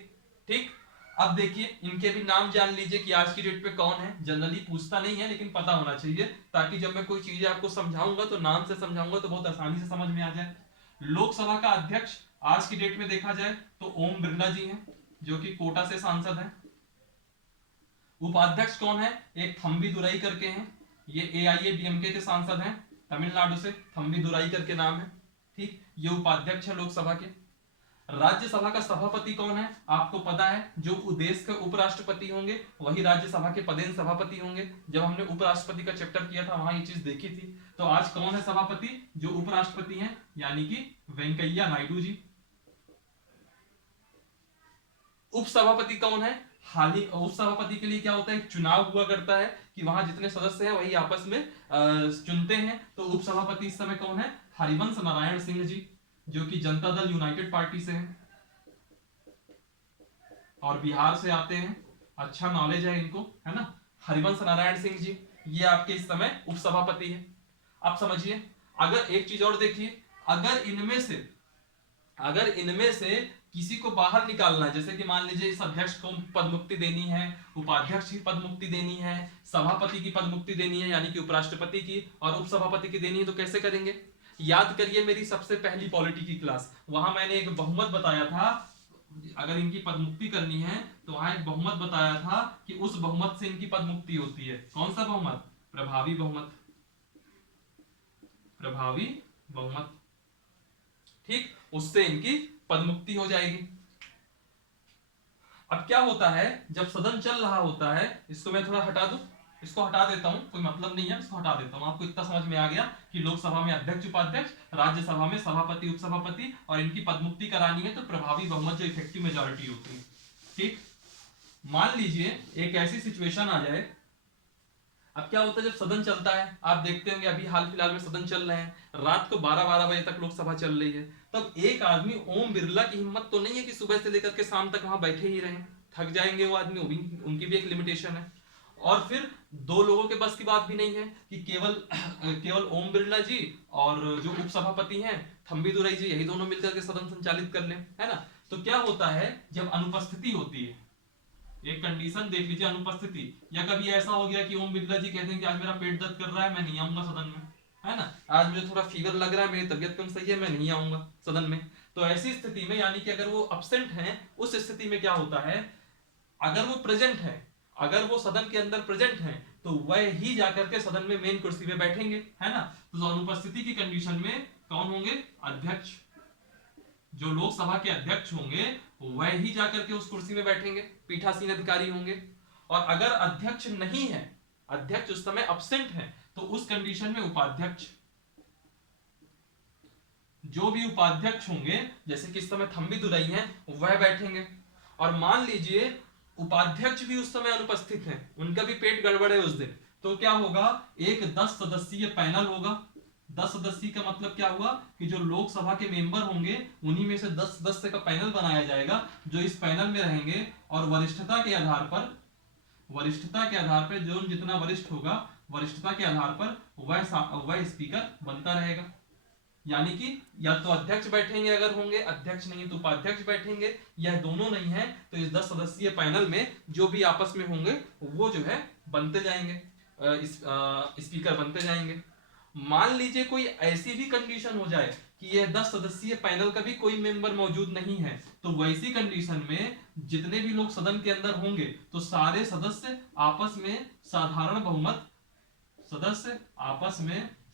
ठीक। अब देखिए इनके भी नाम जान लीजिए कि आज की डेट पे कौन है। जनरली पूछता नहीं है लेकिन पता होना चाहिए, ताकि जब मैं कोई चीज आपको समझाऊंगा तो नाम से समझाऊंगा तो बहुत आसानी से समझ में आ जाए। लोकसभा का अध्यक्ष आज की डेट में देखा जाए तो ओम बिरला जी हैं, जो कि कोटा से सांसद हैं। उपाध्यक्ष कौन है? एक थंबी दुराई करके हैं, ये AIADMK के सांसद हैं, तमिलनाडु से, थंबी दुराई करके नाम है, ठीक। ये उपाध्यक्ष है लोकसभा के। राज्यसभा का सभापति कौन है? आपको पता है, जो देश के उपराष्ट्रपति होंगे वही राज्यसभा के पदेन सभापति होंगे। जब हमने उपराष्ट्रपति का चैप्टर किया था वहां ये चीज देखी थी। तो आज कौन है सभापति? जो उपराष्ट्रपति हैं, यानी कि वेंकैया नायडू जी। उपसभापति कौन है? हाल ही उपसभापति के लिए क्या होता है, एक चुनाव हुआ करता है कि वहां जितने सदस्य हैं वही आपस में चुनते हैं। तो उपसभापति इस समय कौन है? हरिवंश नारायण सिंह जी, जो कि जनता दल यूनाइटेड पार्टी से हैं और बिहार से आते हैं। अच्छा नॉलेज है इनको, है ना। हरिवंश नारायण सिंह जी ये आपके इस समय उपसभापति है। आप समझिए, अगर एक चीज और देखिए, अगर इनमें से किसी को बाहर निकालना है, जैसे कि मान लीजिए इस अध्यक्ष को पद मुक्ति देनी है, उपाध्यक्ष की पद मुक्ति देनी है, सभापति की पद मुक्ति देनी है यानी कि उपराष्ट्रपति की, और उपसभापति की देनी है, तो कैसे करेंगे? याद करिए मेरी सबसे पहली पॉलिटी की क्लास, वहां मैंने एक बहुमत बताया था। अगर इनकी पद मुक्ति करनी है तो वहां एक बहुमत बताया था कि उस बहुमत से इनकी पद मुक्ति होती है। कौन सा बहुमत? प्रभावी बहुमत, प्रभावी बहुमत, ठीक। उससे इनकी पद मुक्ति हो जाएगी। अब क्या होता है, जब सदन चल रहा होता है, इसको मैं थोड़ा हटा दूं, इसको हटा देता हूं, कोई मतलब नहीं है, इसको हटा देता हूं। आपको इतना समझ में आ गया कि लोकसभा में अध्यक्ष उपाध्यक्ष, राज्यसभा में सभापति उपसभापति, और इनकी पदमुक्ति करानी है तो प्रभावी बहुमत जो इफेक्टिव मेजॉरिटी होती है, ठीक। मान लीजिए एक ऐसी सिचुएशन आ जाए, अब क्या होता है जब सदन चलता है, आप देखते होंगे अभी हाल फिलहाल में सदन चल रहे हैं, रात को 12-12 बजे तक लोकसभा चल रही है। तब एक आदमी ओम बिरला की हिम्मत तो नहीं है कि सुबह से लेकर के शाम तक वहां बैठे ही रहें, थक जाएंगे वो आदमी, उनकी भी एक लिमिटेशन है। और फिर दो लोगों के बस की बात भी नहीं है कि केवल ओम बिरला जी और जो उपसभापति हैं थंबी दुराई जी, यही दोनों मिलकर के सदन संचालित कर लें, है ना। तो क्या होता है जब अनुपस्थिति होती है, एक कंडीशन देख लीजिए, अनुपस्थिति, या कभी ऐसा हो गया कि ओम बिरला जी कहते हैं कि आज मेरा पेट दर्द कर रहा है, मैं नहीं आऊंगा सदन में, है ना, आज मुझे थोड़ा फीवर लग रहा है, मेरी तबियत कम सही है, मैं नहीं आऊंगा सदन में। तो ऐसी स्थिति में, यानी कि अगर वो अब्सेंट हैं, उस स्थिति में क्या होता है, अगर वो प्रेजेंट है, अगर वो सदन के अंदर प्रेजेंट हैं तो वह ही जाकर के सदन में मेन कुर्सी पे बैठेंगे, है ना। तो अनुपस्थिति की कंडीशन में कौन होंगे? अध्यक्ष। जो लोकसभा के अध्यक्ष होंगे वह ही जाकर के उस कुर्सी में बैठेंगे, पीठासीन अधिकारी होंगे। और अगर अध्यक्ष नहीं है, अध्यक्ष उस समय अब्सेंट है, तो उस कंडीशन में उपाध्यक्ष, जो भी उपाध्यक्ष होंगे, जैसे कि इस समय थंबी दुरई हैं, वह बैठेंगे। और मान लीजिए उपाध्यक्ष भी उस समय अनुपस्थित हैं, उनका भी पेट गड़बड़ है उस दिन, तो क्या होगा? एक 10 सदस्यीय पैनल होगा। 10 सदस्यीय का मतलब क्या हुआ कि जो लोकसभा के मेंबर होंगे उन्हीं में से 10 सदस्य का पैनल बनाया जाएगा, जो इस पैनल में रहेंगे। और वरिष्ठता के आधार पर, जो जितना वरिष्ठ होगा, वरिष्ठता के आधार पर वह स्पीकर बनता रहेगा। यानी कि या तो अध्यक्ष बैठेंगे अगर होंगे, अध्यक्ष नहीं तो उपाध्यक्ष बैठेंगे, यह दोनों नहीं है तो इस 10 सदस्यीय पैनल में जो भी आपस में होंगे वो जो है बनते जाएंगे, स्पीकर बनते जाएंगे। मान लीजिए कोई ऐसी भी कंडीशन हो जाए कि यह 10 सदस्यीय पैनल का भी कोई मेंबर मौजूद नहीं है, तो वैसी कंडीशन में जितने भी लोग सदन के अंदर होंगे तो सारे सदस्य आपस में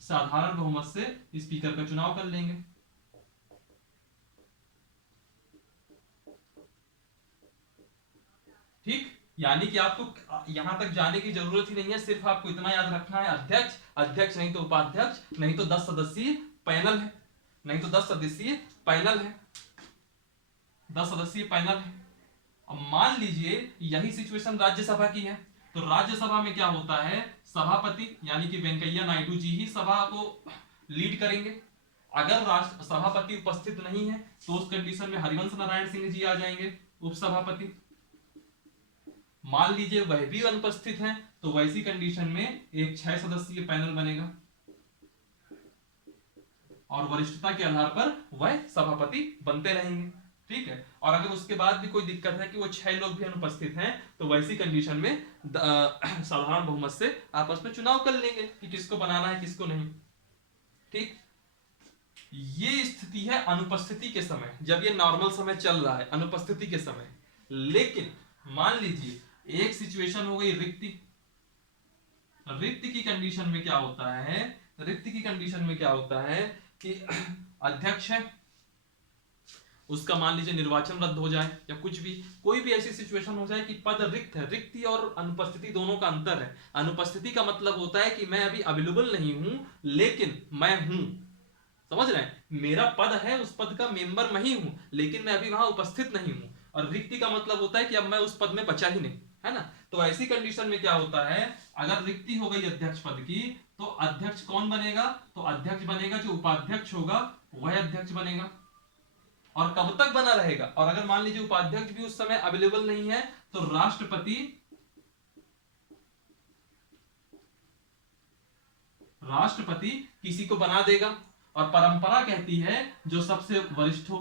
साधारण बहुमत से स्पीकर का चुनाव कर लेंगे। ठीक, यानी कि आपको यहां तक जाने की जरूरत ही नहीं है, सिर्फ आपको इतना याद रखना है, अध्यक्ष नहीं तो उपाध्यक्ष, नहीं तो 10 सदस्यीय पैनल है, 10 सदस्यीय पैनल है। अब मान लीजिए यही सिचुएशन राज्यसभा की है, तो राज्यसभा में क्या होता है? सभापति यानी कि वेंकैया नायडू जी ही सभा को लीड करेंगे। अगर राष्ट्र सभापति उपस्थित नहीं है तो उस कंडीशन में हरिवंश नारायण सिंह जी आ जाएंगे, उपसभापति। मान लीजिए वह भी अनुपस्थित हैं, तो वैसी कंडीशन में एक 6 सदस्यीय पैनल बनेगा और वरिष्ठता के आधार पर वह सभापति बनते रहेंगे। ठीक है, और अगर उसके बाद भी कोई दिक्कत है कि वो 6 लोग भी अनुपस्थित हैं, तो वैसी कंडीशन में साधारण बहुमत से आपस में चुनाव कर लेंगे कि किसको बनाना है किसको नहीं। ठीक, ये स्थिति है अनुपस्थिति के समय, जब ये नॉर्मल समय चल रहा है, अनुपस्थिति के समय। लेकिन मान लीजिए एक सिचुएशन हो गई रिक्त की कंडीशन में क्या होता है? रिक्त की कंडीशन में क्या होता है कि अध्यक्ष है, उसका मान लीजिए निर्वाचन रद्द हो जाए या कुछ भी, कोई भी ऐसी सिचुएशन हो जाए कि पद रिक्त है। रिक्ति और अनुपस्थिति दोनों का अंतर है। अनुपस्थिति का मतलब होता है कि मैं अभी अवेलेबल नहीं हूं लेकिन मैं हूं, समझ रहे हैं? मेरा पद है, उस पद का मेंबर मैं ही हूं, लेकिन मैं अभी वहां उपस्थित नहीं हूं। और रिक्ति का मतलब होता है कि अब मैं उस पद में बचा ही नहीं, है ना। तो ऐसी कंडीशन में क्या होता है, अगर रिक्ति हो गई अध्यक्ष पद की, तो अध्यक्ष कौन बनेगा? तो अध्यक्ष बनेगा जो उपाध्यक्ष होगा वह अध्यक्ष बनेगा। और कब तक बना रहेगा? और अगर मान लीजिए उपाध्यक्ष भी उस समय अवेलेबल नहीं है, तो राष्ट्रपति किसी को बना देगा। और परंपरा कहती है जो सबसे वरिष्ठ हो,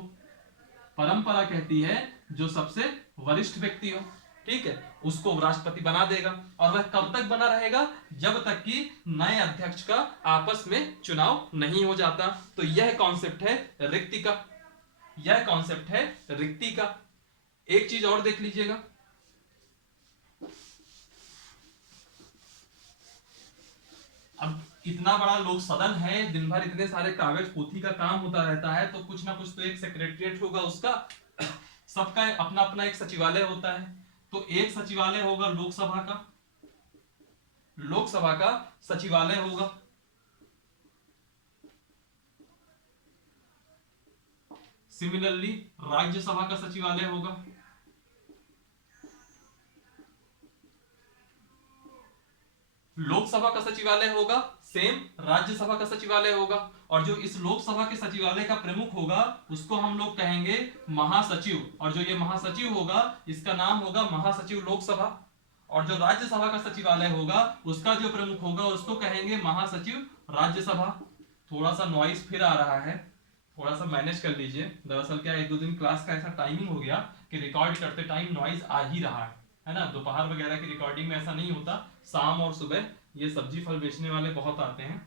परंपरा कहती है जो सबसे वरिष्ठ व्यक्ति हो, ठीक है, उसको राष्ट्रपति बना देगा। और वह कब तक बना रहेगा? जब तक कि नए अध्यक्ष का आपस में चुनाव नहीं हो जाता। तो यह कॉन्सेप्ट है रिक्ति का, यह कॉन्सेप्ट है रिक्ति का। एक चीज और देख लीजिएगा, अब इतना बड़ा लोक सदन है, दिन भर इतने सारे कागज पोथी का काम होता रहता है, तो कुछ ना कुछ तो एक सेक्रेटरिएट होगा उसका, सबका अपना अपना एक सचिवालय होता है। तो एक सचिवालय होगा लोकसभा का सचिवालय होगा। सिमिलरली राज्यसभा का सचिवालय होगा। लोकसभा का सचिवालय होगा, सेम राज्यसभा का सचिवालय होगा। और जो इस लोकसभा के सचिवालय का प्रमुख होगा उसको हम लोग कहेंगे महासचिव। और जो ये महासचिव होगा इसका नाम होगा महासचिव लोकसभा। और जो राज्यसभा का सचिवालय होगा उसका जो प्रमुख होगा उसको कहेंगे महासचिव राज्यसभा। थोड़ा सा नॉइस फिर आ रहा है, थोड़ा सा मैनेज कर लीजिए। दरअसल क्या, 1-2 दिन क्लास का ऐसा टाइमिंग हो गया कि रिकॉर्ड करते टाइम नॉइस आ ही रहा है ना। दोपहर वगैरह की रिकॉर्डिंग में ऐसा नहीं होता, शाम और सुबह ये सब्जी फल बेचने वाले बहुत आते हैं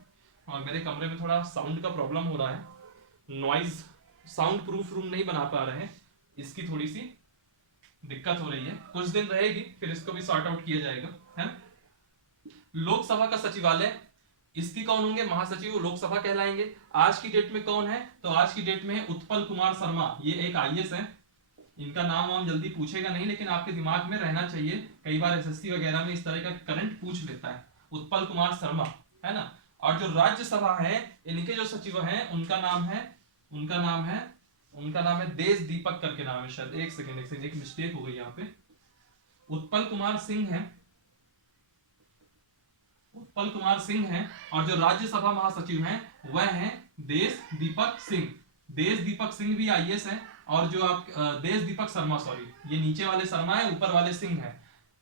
और मेरे कमरे में थोड़ा साउंड का प्रॉब्लम हो रहा है, नॉइज साउंड प्रूफ रूम नहीं बना पा रहे हैं, इसकी थोड़ी सी दिक्कत हो रही है, कुछ दिन रहेगी, फिर इसको भी सॉर्ट आउट किया जाएगा, है। लोकसभा का सचिवालय, इसकी कौन होंगे, महासचिव लोकसभा कहलाएंगे। आज की डेट में कौन है, तो आज की डेट में है उत्पल कुमार शर्मा, ये एक आईएएस है। इनका नाम वाम जल्दी पूछेगा नहीं, लेकिन आपके दिमाग में रहना चाहिए, कई बार एसएससी वगैरह में इस तरह का करंट पूछ लेता है। उत्पल कुमार शर्मा, है ना। और जो राज्यसभा है, इनके जो सचिव हैं उनका नाम है, उनका नाम है देश दीपक करके नाम है शायद, एक सेकेंड एक मिस्टेक हो गई यहाँ पे। उत्पल कुमार सिंह है, उत्पल कुमार सिंह हैं। और जो राज्यसभा महासचिव हैं वह हैं देश दीपक सिंह। देश दीपक सिंह भी आईएएस है। और जो आप देश दीपक शर्मा, सॉरी, ये नीचे वाले शर्मा है, ऊपर वाले सिंह है।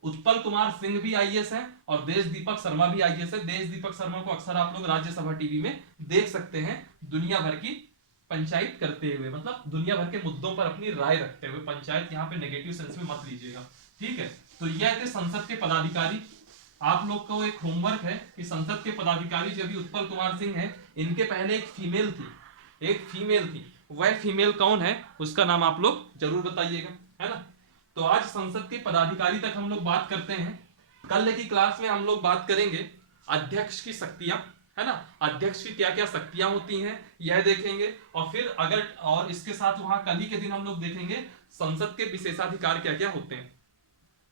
उत्पल कुमार सिंह भी आईएएस है और देश दीपक शर्मा भी आईएएस है। देश दीपक शर्मा को अक्सर आप लोग राज्यसभा टीवी में देख सकते हैं, दुनिया भर की पंचायत करते हुए, मतलब दुनिया भर के मुद्दों पर अपनी राय रखते हुए। पंचायत यहाँ पे नेगेटिव सेंस में मत लीजिएगा, ठीक है। तो यह थे संसद के पदाधिकारी। आप लोग को एक होमवर्क है कि संसद के पदाधिकारी जो भी उत्पल कुमार सिंह है, इनके पहले एक फीमेल थी, वह फीमेल कौन है उसका नाम आप लोग जरूर बताइएगा, है ना। तो आज संसद के पदाधिकारी तक हम लोग बात करते हैं। कल की क्लास में हम लोग बात करेंगे अध्यक्ष की शक्तियां, है ना, अध्यक्ष की क्या क्या शक्तियां होती हैं यह देखेंगे। और फिर अगर, और इसके साथ वहां कल ही के दिन हम लोग देखेंगे संसद के विशेषाधिकार क्या क्या होते हैं।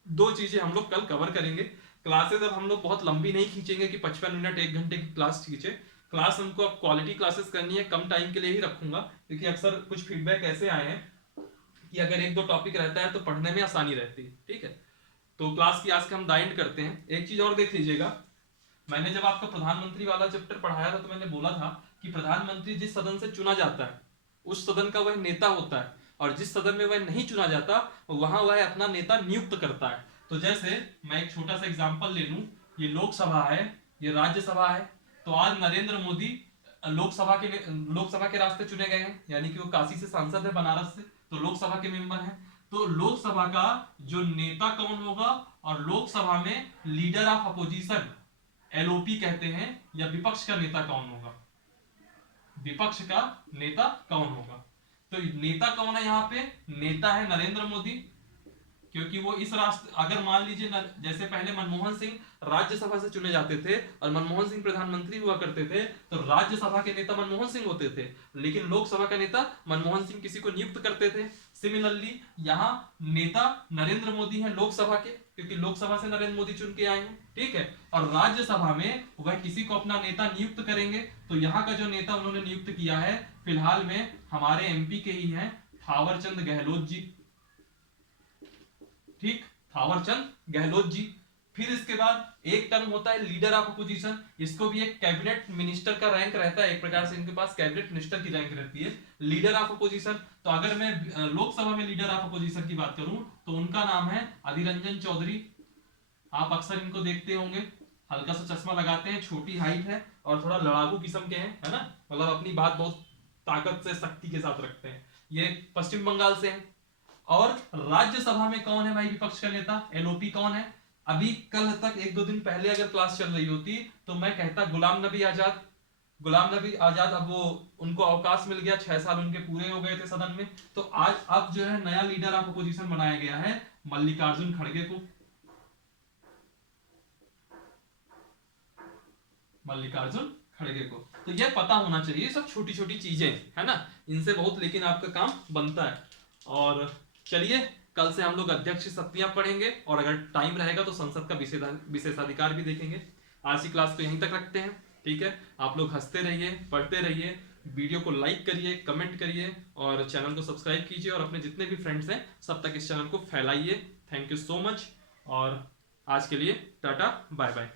दो चीजें हम लोग कल कवर करेंगे। क्लासेस अब हम लोग बहुत लंबी नहीं खींचेंगे कि 55 मिनट 1 घंटे की क्लास खींचे। क्लास हमको अब क्वालिटी क्लासेस करनी है, कम टाइम के लिए ही रखूंगा, क्योंकि अक्सर कुछ फीडबैक ऐसे आए हैं कि अगर 1-2 टॉपिक रहता है तो पढ़ने में आसानी रहती है, ठीक है। तो क्लास की आज के हम दाइंड करते हैं। एक चीज और देख लीजिएगा, मैंने जब आपका प्रधानमंत्री वाला चैप्टर पढ़ाया था तो मैंने बोला था कि प्रधानमंत्री जिस सदन से चुना जाता है उस सदन का वह नेता होता है, और जिस सदन में वह नहीं चुना जाता वहां वह अपना नेता नियुक्त करता है। तो जैसे मैं एक छोटा सा एग्जांपल ले लूं, ये लोकसभा है, ये राज्यसभा है। तो आज नरेंद्र मोदी लोकसभा के रास्ते चुने गए हैं, यानी कि वो काशी से सांसद है, बनारस से, तो लोकसभा के मेंबर हैं। तो लोकसभा का जो नेता कौन होगा, और लोकसभा में लीडर ऑफ अपोजिशन एलओपी कहते हैं, या विपक्ष का नेता कौन होगा, विपक्ष का नेता कौन होगा। तो नेता कौन है, यहाँ पे नेता है नरेंद्र मोदी, क्योंकि वो इस रास्ते, अगर मान लीजिए जैसे पहले मनमोहन सिंह राज्यसभा से चुने जाते थे और मनमोहन सिंह प्रधानमंत्री हुआ करते थे, तो राज्यसभा के नेता मनमोहन सिंह होते थे, लेकिन लोकसभा का नेता मनमोहन सिंह किसी को नियुक्त करते थे। सिमिलरली यहाँ नेता नरेंद्र मोदी है लोकसभा के, क्योंकि लोकसभा से नरेंद्र मोदी चुन के आए हैं, ठीक है। और राज्यसभा में वह किसी को अपना नेता नियुक्त करेंगे। तो यहाँ का जो नेता उन्होंने नियुक्त किया है फिलहाल में हमारे एमपी के ही हैं, थावरचंद गहलोत जी, ठीक, थावरचंद गहलोत जी। फिर इसके बाद एक टर्म होता है लीडर ऑफ अपोजिशन, इसको भी एक कैबिनेट मिनिस्टर का रैंक रहता है, एक प्रकार से इनके पास कैबिनेट मिनिस्टर की रैंक रहती है, लीडर ऑफ अपोजिशन। तो अगर मैं लोकसभा में लीडर ऑफ अपोजिशन की बात करूं तो उनका नाम है अधीर रंजन चौधरी। आप अक्सर इनको देखते होंगे, हल्का सा चश्मा लगाते हैं, छोटी हाइट है और थोड़ा लड़ाकू किस्म के हैं, है ना, मतलब अपनी बात बहुत ताकत से शक्ति के साथ रखते हैं। ये पश्चिम बंगाल से हैं। और राज्यसभा में कौन है भाई विपक्ष का नेता, एलओपी कौन है। अभी कल तक 1-2 दिन पहले अगर क्लास चल रही होती तो मैं कहता गुलाम नबी आजाद। अब वो उनको अवकाश मिल गया, 6 साल उनके पूरे हो गए थे सदन में। तो आज अब जो है नया लीडर ऑफ अपोजिशन बनाया गया है मल्लिकार्जुन खड़गे को, तो यह पता होना चाहिए, सब छोटी छोटी चीजें, है ना, इनसे बहुत लेकिन आपका काम बनता है। और चलिए कल से हम लोग अध्यक्ष की शक्तियां पढ़ेंगे, और अगर टाइम रहेगा तो संसद का विशेषाधिकार भी देखेंगे। आज की क्लास को यहीं तक रखते हैं, ठीक है। आप लोग हंसते रहिए, पढ़ते रहिए, वीडियो को लाइक करिए, कमेंट करिए, और चैनल को सब्सक्राइब कीजिए, और अपने जितने भी फ्रेंड्स हैं सब तक इस चैनल को फैलाइए। थैंक यू सो मच, और आज के लिए टाटा बाय बाय।